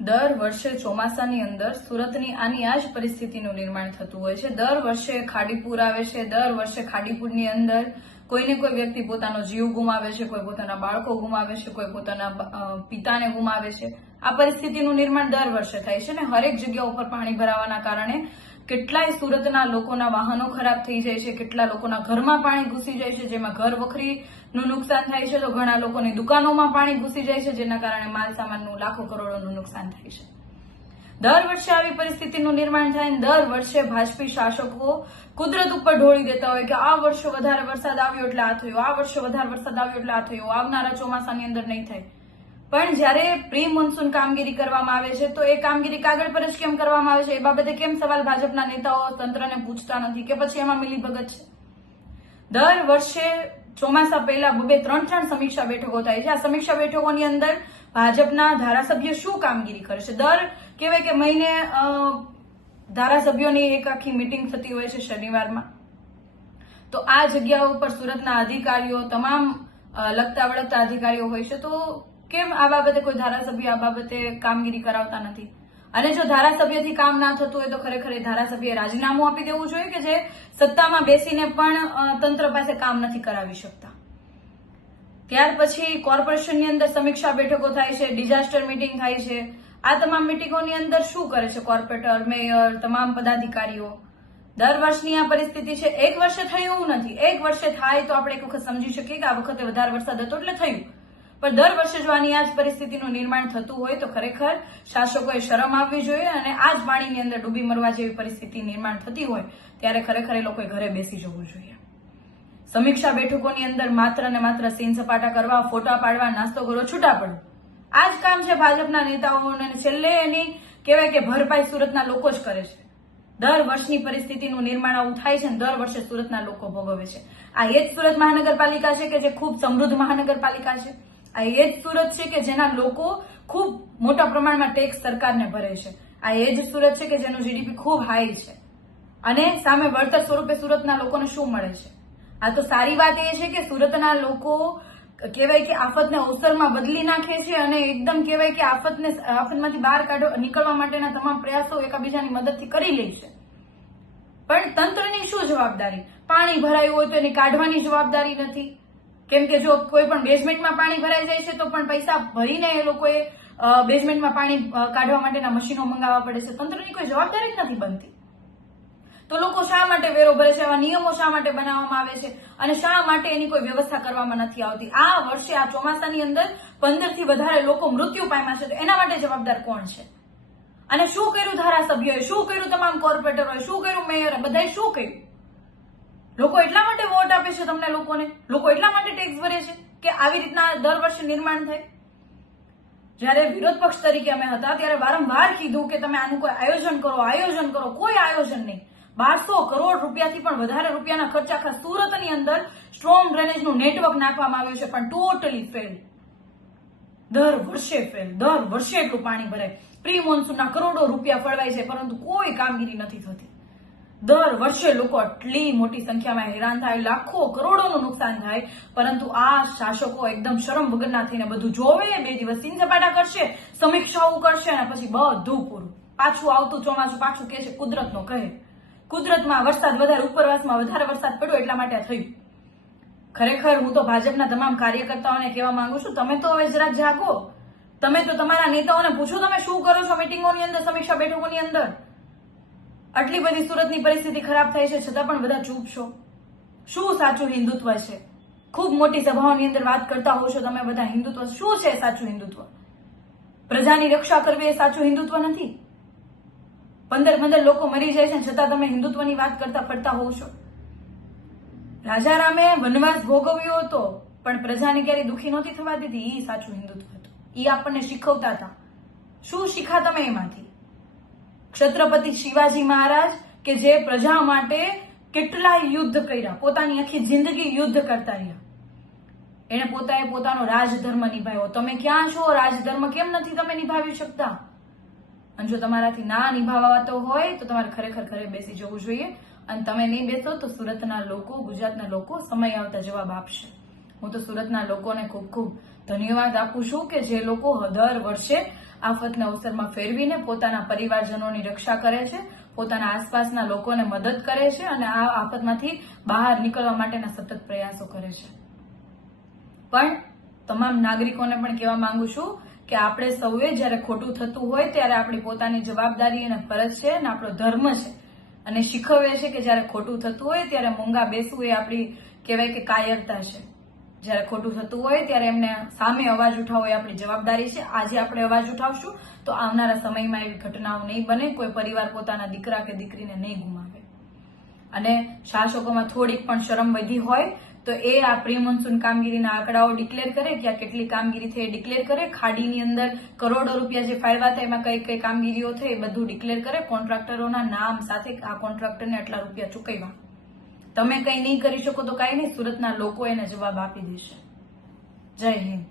દર વર્ષે ચોમાસાની અંદર સુરતની આની આ જ પરિસ્થિતિનું નિર્માણ થતું હોય છે. દર વર્ષે ખાડીપુર આવે છે. દર વર્ષે ખાડીપુરની અંદર કોઈને કોઈ વ્યક્તિ પોતાનો જીવ ગુમાવે છે, કોઈ પોતાના બાળકો ગુમાવે છે, કોઈ પોતાના પિતાને ગુમાવે છે. આ પરિસ્થિતિનું નિર્માણ દર વર્ષે થાય છે ને હરેક જગ્યા ઉપર પાણી ભરાવાના કારણે કેટલાય સુરતના લોકોના વાહનો ખરાબ થઈ જાય છે, કેટલા લોકોના ઘરમાં પાણી ઘૂસી જાય છે, જેમાં ઘર વખરીનું નુકસાન થાય છે, તો ઘણા લોકોની દુકાનોમાં પાણી ઘૂસી જાય છે, જેના કારણે માલ સામાનનું લાખો કરોડોનું નુકસાન થાય છે. દર વર્ષે આવી પરિસ્થિતિનું નિર્માણ થાય. દર વર્ષે ભાજપી શાસકો કુદરત ઉપર ઢોળી દેતા હોય કે આ વર્ષે વધારે વરસાદ આવ્યો એટલે આ થયું, આ વર્ષે વધારે વરસાદ આવ્યો એટલે આ થયું, આવનારા ચોમાસાની અંદર નહીં થાય. પણ જ્યારે પ્રી મોન્સૂન કામગીરી કરવામાં આવે છે તો એ કામગીરી કાગળ પર જ કેમ કરવામાં આવે છે એ બાબતે કેમ સવાલ ભાજપના નેતાઓ તંત્રને પૂછતા નથી કે પછી એમાં મિલીભગત છે? દર વર્ષે ચોમાસા પહેલા 2-3 સમીક્ષા બેઠકો થાય છે. આ સમીક્ષા બેઠકોની અંદર ભાજપના ધારાસભ્ય શું કામગીરી કરે છે? દર કહેવાય કે મહિને ધારાસભ્યોની એક આખી મીટિંગ થતી હોય છે શનિવારમાં. તો આ જગ્યા ઉપર સુરતના અધિકારીઓ, તમામ લગતા વળગતા અધિકારીઓ હોય છે, તો કેમ આ બાબતે કોઈ ધારાસભ્ય આ બાબતે કામગીરી કરાવતા નથી? અને જો ધારાસભ્યથી કામ ના થતું હોય તો ખરેખર એ ધારાસભ્યએ રાજીનામું આપી દેવું જોઈએ કે જે સત્તામાં બેસીને પણ તંત્ર પાસે કામ નથી કરાવી શકતા. ત્યાર પછી કોર્પોરેશનની અંદર સમીક્ષા બેઠકો થાય છે, ડિઝાસ્ટર મીટિંગ થાય છે. આ તમામ મીટિંગોની અંદર શું કરે છે કોર્પોરેટર, મેયર, તમામ પદાધિકારીઓ? દર વર્ષની આ પરિસ્થિતિ છે. એક વર્ષે થયું નથી. એક વર્ષે થાય તો આપણે એક વખત સમજી શકીએ કે આ વખતે વધારે વરસાદ હતો એટલે થયું. પણ દર વર્ષે જો આની આ જ પરિસ્થિતિનું નિર્માણ થતું હોય તો ખરેખર શાસકોએ શરમ આવવી જોઈએ અને આ જ પાણીની અંદર ડૂબી મરવા જેવી પરિસ્થિતિ નિર્માણ થતી હોય ત્યારે ખરેખર એ લોકોએ ઘરે બેસી જવું જોઈએ. સમીક્ષા બેઠકોની અંદર માત્ર ને માત્ર સીન સપાટા કરવા, ફોટા પાડવા, નાસ્તો કરો, છૂટા પડો, આ જ કામ છે ભાજપના નેતાઓને. છેલ્લે એની કહેવાય કે ભરપાઈ સુરતના લોકો જ કરે છે. દર વર્ષની પરિસ્થિતિનું નિર્માણ આવું થાય છે અને દર વર્ષે સુરતના લોકો ભોગવે છે. આ એ જ સુરત મહાનગરપાલિકા છે કે જે ખૂબ સમૃદ્ધ મહાનગરપાલિકા છે. આ એ જ સુરત છે કે જેના લોકો ખૂબ મોટા પ્રમાણમાં ટેક્સ સરકારને ભરે છે. આ એ જ સુરત છે કે જેનું જીડીપી ખૂબ હાઈ છે અને સામે વળતર સ્વરૂપે સુરતના લોકોને શું મળે છે? આ તો સારી વાત એ છે કે સુરતના લોકો કહેવાય કે આફતને અવસરમાં બદલી નાખે છે અને એકદમ કહેવાય કે આફતમાંથી બહાર નીકળવા માટેના તમામ પ્રયાસો એકાબીજાની મદદથી કરી લે છે. પણ તંત્રની શું જવાબદારી? પાણી ભરાયું હોય તો એની કાઢવાની જવાબદારી નથી. કેમ કે જો કોઈ પણ બેઝમેન્ટમાં પાણી ભરાઈ જાય છે તો પણ પૈસા ભરીને એ લોકોએ બેઝમેન્ટમાં પાણી કાઢવા માટેના મશીનો મંગાવવા પડે છે. તંત્રની કોઈ જવાબદારી જ નથી બનતી. તો લોકો શા માટે વેરો ભરે છે? આવા નિયમો શા માટે બનાવવામાં આવે છે અને શા માટે એની કોઈ વ્યવસ્થા કરવામાં નથી આવતી? આ વર્ષે આ ચોમાસાની અંદર 15 થી વધારે લોકો મૃત્યુ પામ્યા છે, તો એના માટે જવાબદાર કોણ છે? અને શું કર્યું ધારાસભ્યોએ, શું કર્યું તમામ કોર્પોરેટરોએ, શું કર્યું મેયરે, બધાએ શું કર્યું? લોકો એટલા માટે વોટ આપે છે તમને લોકોને, લોકો એટલા માટે ટેક્સ ભરે છે કે આવી રીતના દર વર્ષે નિર્માણ થાય. જયારે વિરોધ પક્ષ તરીકે અમે હતા ત્યારે વારંવાર કીધું કે તમે આનું કોઈ આયોજન કરો, આયોજન કરો. કોઈ આયોજન નહીં. 1200 કરોડ રૂપિયાથી પણ વધારે રૂપિયાના ખર્ચ આખા સુરતની અંદર સ્ટ્રોંગ ડ્રેનેજનું નેટવર્ક નાખવામાં આવ્યું છે, પણ ટોટલી ફેલ. દર વર્ષે ફેલ. દર વર્ષે એટલું પાણી ભરાય. પ્રી મોન્સૂનના કરોડો રૂપિયા ફળવાય છે પરંતુ કોઈ કામગીરી નથી થતી. દર વર્ષે લોકો આટલી મોટી સંખ્યામાં હેરાન થાય, લાખો કરોડોનું નુકસાન થાય, પરંતુ આ શાસકો એકદમ શરમ વગરના થઈને બધું જોવે, 2 દિવસ સીન સપાટા કરશે, સમીક્ષાઓ કરશે અને પછી બધું પૂરું. પાછું આવતું ચોમાસું પાછું કે છે કુદરતનો કહે. કુદરતમાં વરસાદ વધારે, ઉપરવાસમાં વધારે વરસાદ પડ્યો એટલા માટે થયું. ખરેખર હું તો ભાજપના તમામ કાર્યકર્તાઓને કહેવા માંગુ છું, તમે તો હવે જરાક જાગો. તમે તો તમારા નેતાઓને પૂછો તમે શું કરો છો મિટિંગોની અંદર, સમીક્ષા બેઠકોની અંદર. આટલી બધી સુરતની પરિસ્થિતિ ખરાબ થાય છે છતાં પણ બધા ચૂપ છો. શું સાચું હિન્દુત્વ છે? ખૂબ મોટી સભાઓની અંદર વાત કરતા હોવ છો તમે બધા હિન્દુત્વ. શું છે સાચું હિન્દુત્વ? પ્રજાની રક્ષા કરવી એ સાચું હિન્દુત્વ નથી. 15 લોકો મરી જાય છે છતાં તમે હિન્દુત્વની વાત કરતા ફરતા હોવ છો. રાજારામે વનવાસ ભોગવ્યો હતો પણ પ્રજાને ક્યારેય દુઃખી નહોતી થવા દીધી. એ સાચું હિન્દુત્વ હતું. એ આપણને શીખવતા હતા. શું શીખા તમે એમાંથી? છત્રપતિ શિવાજી મહારાજ કે જે પ્રજા માટે કેટલાય યુદ્ધ કર્યા, પોતાની આખી જિંદગી યુદ્ધ કરતા રહ્યા. એને પોતાનો રાજધર્મ નિભાવ્યો. તમે ક્યાં છો? રાજધર્મ કેમ નથી તમે નિભાવી શકતા? અને જો તમારાથી ના નિભાવાતો હોય તો તમારે ખરેખર ઘરે બેસી જવું જોઈએ. અને તમે નહીં બેસો તો સુરતના લોકો, ગુજરાતના લોકો સમય આવતા જવાબ આપશે. હું તો સુરતના લોકોને ખૂબ ખૂબ ધન્યવાદ આપું છું કે જે લોકો દર વર્ષે આફતને અવસરમાં ફેરવીને પોતાના પરિવારજનોની રક્ષા કરે છે, પોતાના આસપાસના લોકોને મદદ કરે છે અને આ આફતમાંથી બહાર નીકળવા માટેના સતત પ્રયાસો કરે છે. પણ તમામ નાગરિકોને પણ કહેવા માંગુ છું કે આપણે સૌએ જ્યારે ખોટું થતું હોય ત્યારે આપણી પોતાની જવાબદારી અને ફરજ છે અને આપણો ધર્મ છે અને શીખવે છે કે જ્યારે ખોટું થતું હોય ત્યારે મૂંગા બેસવું એ આપણી કહેવાય કે કાયરતા છે. જ્યારે ખોટું થતું હોય ત્યારે એમને સામે અવાજ ઉઠાવવો એ આપણી જવાબદારી છે. આજે આપણે અવાજ ઉઠાવશું તો આવનારા સમયમાં એવી ઘટનાઓ નહીં બને, કોઈ પરિવાર પોતાના દીકરા કે દીકરીને નહીં ગુમાવે. અને શાસકોમાં થોડીક પણ શરમ વધી હોય તો એ આ પ્રી મોન્સૂન કામગીરીના આંકડાઓ ડિક્લેર કરે કે આ કેટલી કામગીરી થઈ ડિક્લેર કરે, ખાડીની અંદર કરોડો રૂપિયા જે ફાળવા થાય એમાં કઈ કઈ કામગીરીઓ થઈ એ બધું ડિક્લેર કરે, કોન્ટ્રાક્ટરોના નામ સાથે આ કોન્ટ્રાક્ટરને આટલા રૂપિયા ચૂકવ્યા. તમે કઈ નહીં કરી શકો તો કઈ નહીં, સુરતના લોકો એને જવાબ આપી દેશે. જય હિન્દ.